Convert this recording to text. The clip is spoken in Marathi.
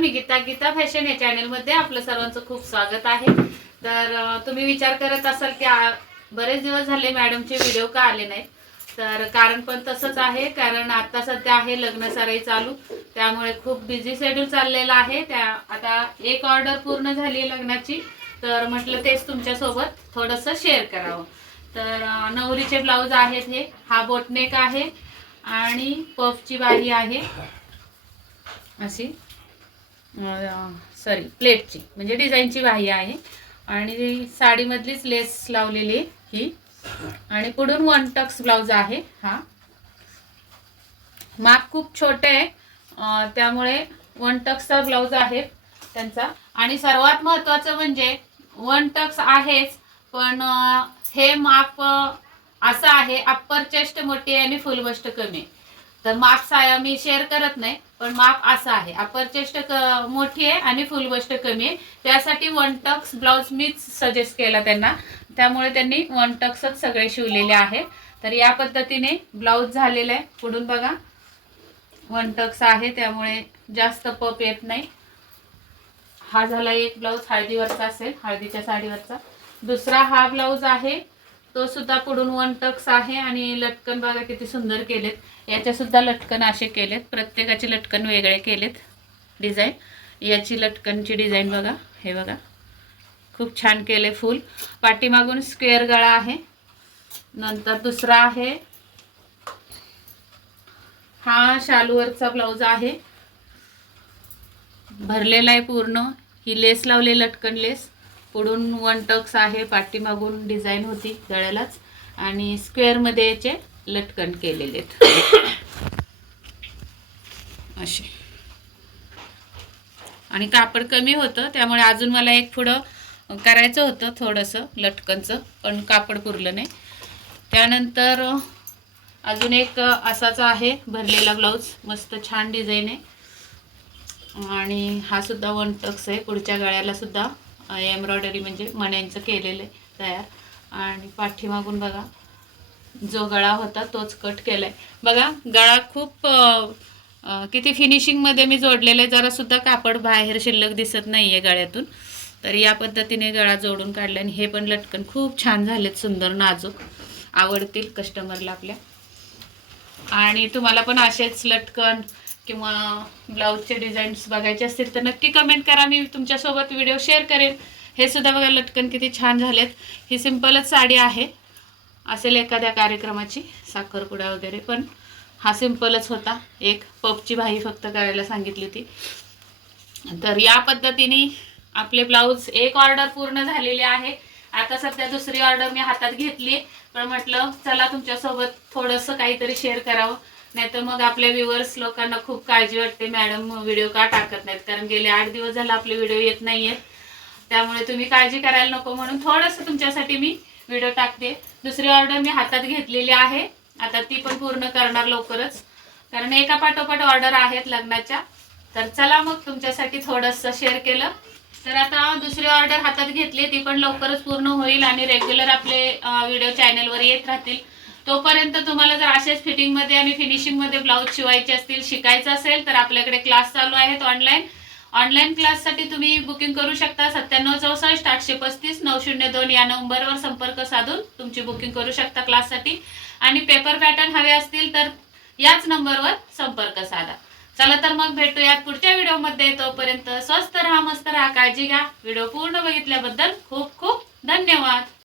मी गीता फॅशन या चॅनलमध्ये आपलं सर्वांचं खूप स्वागत आहे। तर तुम्ही विचार करत असाल की बरेच दिवस झाले मॅडमचे व्हिडिओ का आले नाही, तर कारण पण तसंच आहे, कारण आता सध्या आहे लग्न सराई चालू, त्यामुळे खूप बिझी शेड्यूल चाललेला आहे। त्या आता एक ऑर्डर पूर्ण झाली आहे लग्नाची, तर म्हटलं तेच तुमच्यासोबत थोडंसं शेअर करावं। तर नवरीचे ब्लाऊज आहेत, हे हा बोटनेक आहे आणि पफची बाही आहे अशी, सॉरी प्लेटची म्हणजे डिझाईनची बाही आहे आणि साडीमधलीच लेस लावलेली ही, आणि पुढून वन टक्स ब्लाऊज आहे। हा माप खूप छोटे आहे, त्यामुळे वन टक्सचा ब्लाऊज आहे त्यांचा। आणि सर्वात महत्त्वाचं म्हणजे वन टक्स आहेच, पण हे माप असं आहे, अप्पर चेस्ट मोठी आहे आणि फुल बस्ट कमी आहे। तर माप मी शेअर करत नाही, पण माप असं आहे, अप्पर चेस्ट मोठी आहे आणि फुल बस्ट कमी आहे, त्यासाठी वन टक्स ब्लाऊज मीच सजेस्ट केला त्यांना, त्यामुळे त्यांनी वन टक्सच सगळे शिवलेले आहे। तर या पद्धतीने ब्लाऊज झालेला आहे, पुढून बघा वन टक्स आहे, त्यामुळे जास्त पप येत नाही। हा झाला एक ब्लाऊज, हळदीवरचा असेल, हळदीच्या साडीवरचा। दुसरा हा ब्लाऊज आहे, तो सुद्धा पुढून वन टक्स आहे आणि लटकन बघा किती सुंदर केलेत, याच्या सुद्धा लटकन असे केलेत, प्रत्येकाचे लटकन वेगळे केलेत डिझाईन। याची लटकनची डिझाईन बघा, हे बघा खूप छान केले फुल, पाठीमागून स्क्वेअर गळा आहे। नंतर दुसरा आहे, हा शालूवरचा ब्लाऊज आहे, भरलेला आहे पूर्ण, ही लेस लावले लटकन लेस, पुढून वन टक्स आहे, पाठीमागून डिझाईन होती गळ्यालाच, आणि स्क्वेअर मध्ये याचे लटकन केलेले आहेत असे। आणि कापड कमी होतं, त्यामुळे अजून मला एक पुढं करायचं होतं थोडंसं लटकनचं, पण कापड पुरलं नाही। त्यानंतर अजून एक असाच आहे भरलेला ब्लाऊज, मस्त छान डिझाईन आहे आणि हा सुद्धा वन टक्स आहे, पुढच्या गळ्याला सुद्धा एम्ब्रॉयडरी म्हणजे मण्यांचं केलेलं आहे तयार, आणि पाठीमागून बघा जो गळा होता तोच कट केलाय बघा। गळा खूप किती फिनिशिंगमध्ये मी जोडलेलं आहे, जरा सुद्धा कापड बाहेर शिल्लक दिसत नाही आहे गळ्यातून। तर या पद्धतीने गळा जोडून काढला, आणि हे पण लटकन खूप छान झालेत, सुंदर नाजूक, आवडतील कस्टमरला आपल्या। आणि तुम्हाला पण असेच लटकन किंवा ब्लाऊजचे डिझाईन्स बघायचे असतील तर नक्की कमेंट करा, मी तुमच्यासोबत व्हिडिओ शेअर करेन। हे सुद्धा बघा लटकन किती छान झालेत, ही सिंपलच साडी आहे, असेल एखाद्या कार्यक्रमाची साखरपुडा वगैरे, पण हा सिंपलच होता, एक पफची बाही फक्त करायला सांगितली होती। तर या पद्धतीने आपले ब्लाऊज एक ऑर्डर पूर्ण झालेली आहे। आता सध्या दुसरी ऑर्डर मी हातात घेतली, पण म्हटलं चला तुमच्यासोबत थोडंसं काहीतरी शेअर करावं, नाहीतर मग आपल्या व्ह्युअर्स लोकांना खूप काळजी वाटते, मॅडम व्हिडिओ का टाकत नाहीत, कारण गेले 8 दिवस झाले आपले व्हिडिओ येत नाहीयेत, त्यामुळे तुम्ही काळजी करायला नको म्हणून थोडंसं तुमच्यासाठी मी व्हिडिओ टाकते। दुसरी ऑर्डर मी हातात घेतलेली आहे, आता ती पण पूर्ण करणार लवकरच, कारण एका पाठोपाठ ऑर्डर आहेत लग्नाच्या। तर चला मग तुमच्यासाठी थोडंसं शेअर केलं। तर आता दुसरी ऑर्डर हातात घेतली, ती पण लवकरच पूर्ण होईल आणि रेग्युलर आपले व्हिडिओ चॅनलवर येत राहतील। तोपर्यंत तुम्हाला जर असेच फिटिंगमध्ये आणि फिनिशिंगमध्ये ब्लाऊज शिवायचे असतील, शिकायचं असेल, तर आपल्याकडे क्लास चालू आहेत ऑनलाईन क्लाससाठी तुम्ही बुकिंग करू शकता। 9764 835 902 या नंबरवर संपर्क साधून तुमची बुकिंग करू शकता क्लाससाठी, आणि पेपर पॅटर्न हवे असतील तर याच नंबरवर संपर्क साधा। चला तर मग भेटूयात पुढच्या व्हिडिओमध्ये, तोपर्यंत स्वस्त राहा, मस्त राहा, काळजी घ्या। व्हिडिओ पूर्ण बघितल्याबद्दल खूप खूप धन्यवाद।